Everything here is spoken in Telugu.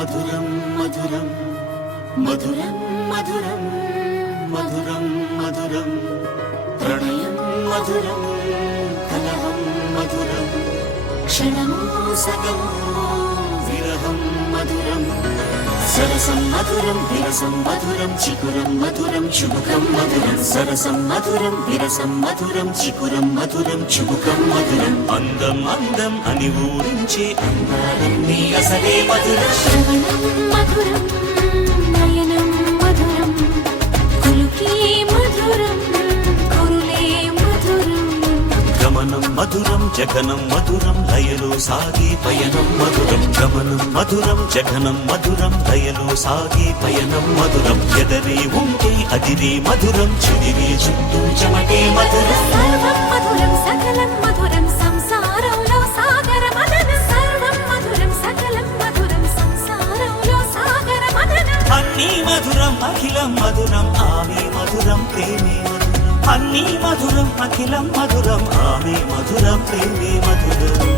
మధురం మధురం మధురం మధురం మధురం మధురం ప్రణయం మధురం కలహం మధురం క్షణమో సగమో విరహం మధురం సరసం మధురం విరసం మధురం చికురం మధురం చుబుకం మధురం సరసం మధురం విరసం మధురం చికురం మధురం చుబుకం మధురం అందం అందం అని ఊరించే అందాలన్నీ అసలే మధురం శ్రవణం మధురం నయనం మధురం కులుకే మధురం కురులే మధురం గమనం మధురం జగనం మధురం లయలో సాగే పయనం మధురం గమనం మధురం జగనం మధురం లయలో సాగే పయనం మధురం ఎదరే ఉంటే అదిరే మధురం చెదిరే చుట్టూ చెమటే మధురం సర్వం మధురం సకలం మధురం సంసారంలో సాగర మదనం సర్వం మధురం సకలం మధురం సంసారంలో సాగర మదనం అన్నీ మధురం అఖిలం మధురం ఆమె మధురం ప్రేమే మధురం అన్నీ మధురం అఖిలం మధురం ఆమె మధురం ప్రేమే మధురం